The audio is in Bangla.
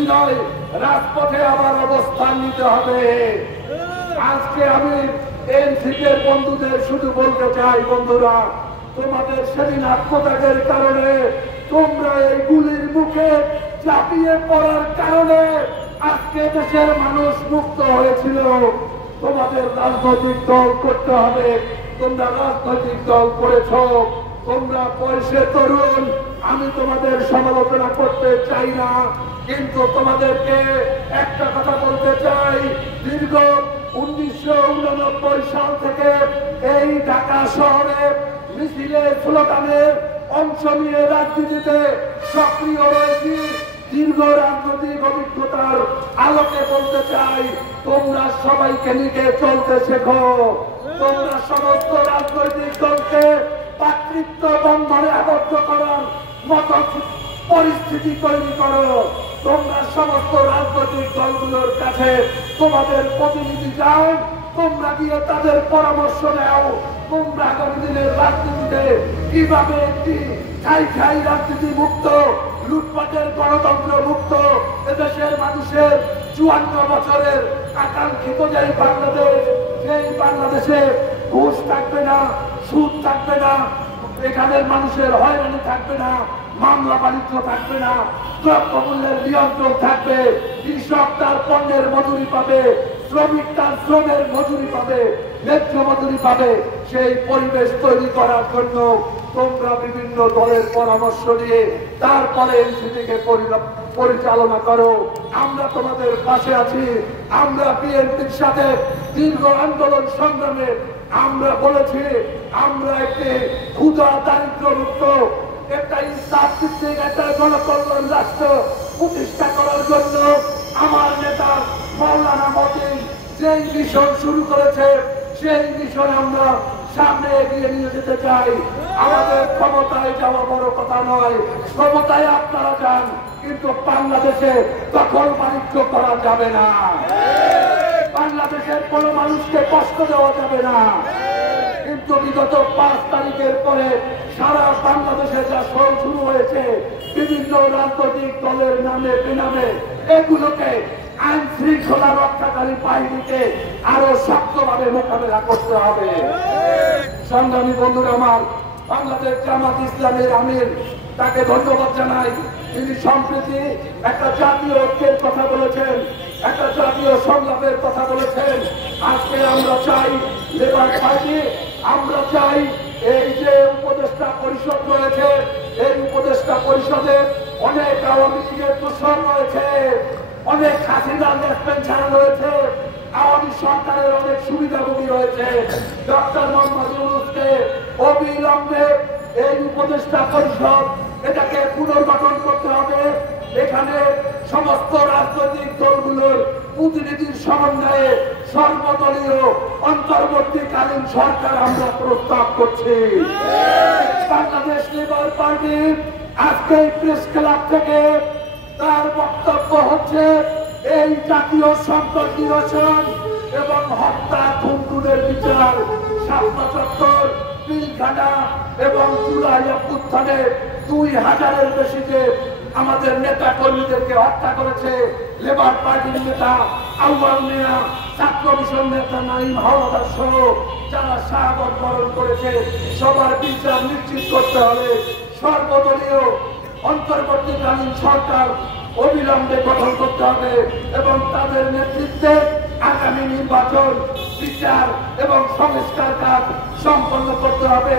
রাজনীতি নয়, রাজপথে আবার অবস্থান নিতে হবে। আজকে আমি এনসিপির বন্ধুদের শুধু বলতে চাই, বন্ধুরা, তোমাদের সেদিন আত্মত্যাগের কারণে, তোমরা এই গুলির মুখে চাপিয়ে পড়ার কারণে আজকে দেশের মানুষ মুক্ত হয়েছিল। তোমাদের রাজনৈতিক দল করতে হবে, তোমরা রাজনৈতিক দল করেছ, তোমরা বয়সে তরুণ, আমি তোমাদের সমালোচনা করতে চাই না, কিন্তু তোমাদেরকে একটা কথা বলতে চাই, দীর্ঘ 1989 সাল থেকে এই ঢাকা শহরে মিছিলে স্লোগানে অংশ নিয়ে রাজনীতিতে সক্রিয় রয়েছি। দীর্ঘ রাজনৈতিক অভিজ্ঞতার আলোকে বলতে চাই, তোমরা সবাইকে নিয়ে চলতে শেখো। তোমরা সমস্ত রাজনৈতিক দলকে পাতৃত্ব বন্ধনে আবদ্ধ করার মতো পরিস্থিতি তৈরি করো। তোমরা সমস্ত রাজনৈতিক দলগুলোর কাছে তোমাদের প্রতিনিধি যাও, তোমরা গিয়ে তাদের পরামর্শ নাও, তোমরা আগামী দিনের রাজনীতিতে কিভাবে একটি ঠাই রাজনীতি মুক্ত, লুটপাটের গণতন্ত্র মুক্ত এদেশের মানুষের 54 বছরের আকাঙ্ক্ষিত যে বাংলাদেশ, সেই বাংলাদেশে ঘুষ থাকবে না, সুদ থাকবে না, এখানের মানুষের হয়রানি থাকবে না, মামলা বাণিজ্য থাকবে না, দ্রব্যমূল্যের নিয়ন্ত্রণ থাকবে, কৃষক তার পণ্যের মজুরি পাবে, শ্রমিক তার শ্রমের মজুরি পাবে, ন্যায্য মজুরি পাবে। সেই পরিবেশ তৈরি করার জন্য তোমরা বিভিন্ন দলের পরামর্শ নিয়ে তারপরে এনসিপিকে পরিচালনা করো। আমরা তোমাদের পাশে আছি। আমরা বিএনপির সাথে দীর্ঘ আন্দোলন সংগ্রামে আমরা বলেছি, আমরা একটি ক্ষুধা দারিদ্র মুক্ত, একটা ইনসাফ ভিত্তিক একটা গণকল্যাণ রাষ্ট্র প্রতিষ্ঠা করার জন্য আমার নেতা মাওলানা মতিন যেই মিশন শুরু করেছে, সেই মিশন আমরা সামনে এগিয়ে নিয়ে যেতে চাই। আমাদের ক্ষমতায় যাওয়া বড় কথা নয়, ক্ষমতায় আপনারা যান, কিন্তু বাংলাদেশে দখল বাণিজ্য করা যাবে না, বাংলাদেশের কোন মানুষকে কষ্ট দেওয়া যাবে না। কিন্তু বিগত 5 তারিখের পরে সারা বাংলাদেশে যা শুরু হয়েছে, বিভিন্ন রাজনৈতিক দলের নামে বেনামে, এগুলোকে আইন শৃঙ্খলা রক্ষাকারী বাহিনীকে আরো শক্তভাবে মোকাবেলা করতে হবে। সংগ্রামী বন্ধুরা আমার, বাংলাদেশ জামাত ইসলামের আমির, তাকে ধন্যবাদ জানাই। তিনি সম্প্রতি একটা জাতীয় ঐক্যের কথা বলেছেন, একটা জাতীয় সংলাপের কথা বলেছেন। আজকে আমরা চাই লেবার পার্টি, আমরা চাই এই যে উপদেষ্টা পরিষদ রয়েছে, এই উপদেষ্টা পরিষদে অনেক আওয়ামী লীগের দোষর রয়েছে, অনেক হাসিনার লেফটেন্যান্ট রয়েছে, আওয়ামী সরকারের অনেক সুবিধাভোগী রয়েছে। ডক্টর মোহাম্মদ ইউনূসকে অবিলম্বে এই উপদেষ্টা পরিষদ এটাকে পুনর্গঠন করতে হবে। এখানে সমস্ত রাজনৈতিক দলগুলোর প্রতিনিধির সমন্বয়ে সর্বদলীয় অন্তর্বর্তীকালীন সরকার আমরা প্রস্তাব করছি। বাংলাদেশ লেবার পার্টি আজকে প্রেস ক্লাব থেকে তার বক্তব্য হচ্ছে, এই জাতীয় সংকট নিরসন এবং হত্যা খুনের বিচার, শাপলা চত্বর, পিলখানা এবং জুলাই অভ্যুত্থানে 2000-এর বেশি যে আমাদের নেতা কর্মীদেরকে হত্যা করেছে, লেবার পার্টির নেতা আউয়াল মিয়া, ছাত্র মিশন নেতা নাঈম হাওলাদার সহ যারা শাহাদাত বরণ করেছে, সবার বিচার নিশ্চিত করতে হবে। সর্বদলীয় অন্তর্বর্তীকালীন সরকার অবিলম্বে গঠন করতে হবে এবং তাদের নেতৃত্বে আগামী নির্বাচন, বিচার এবং সংস্কার কাজ সম্পন্ন করতে হবে।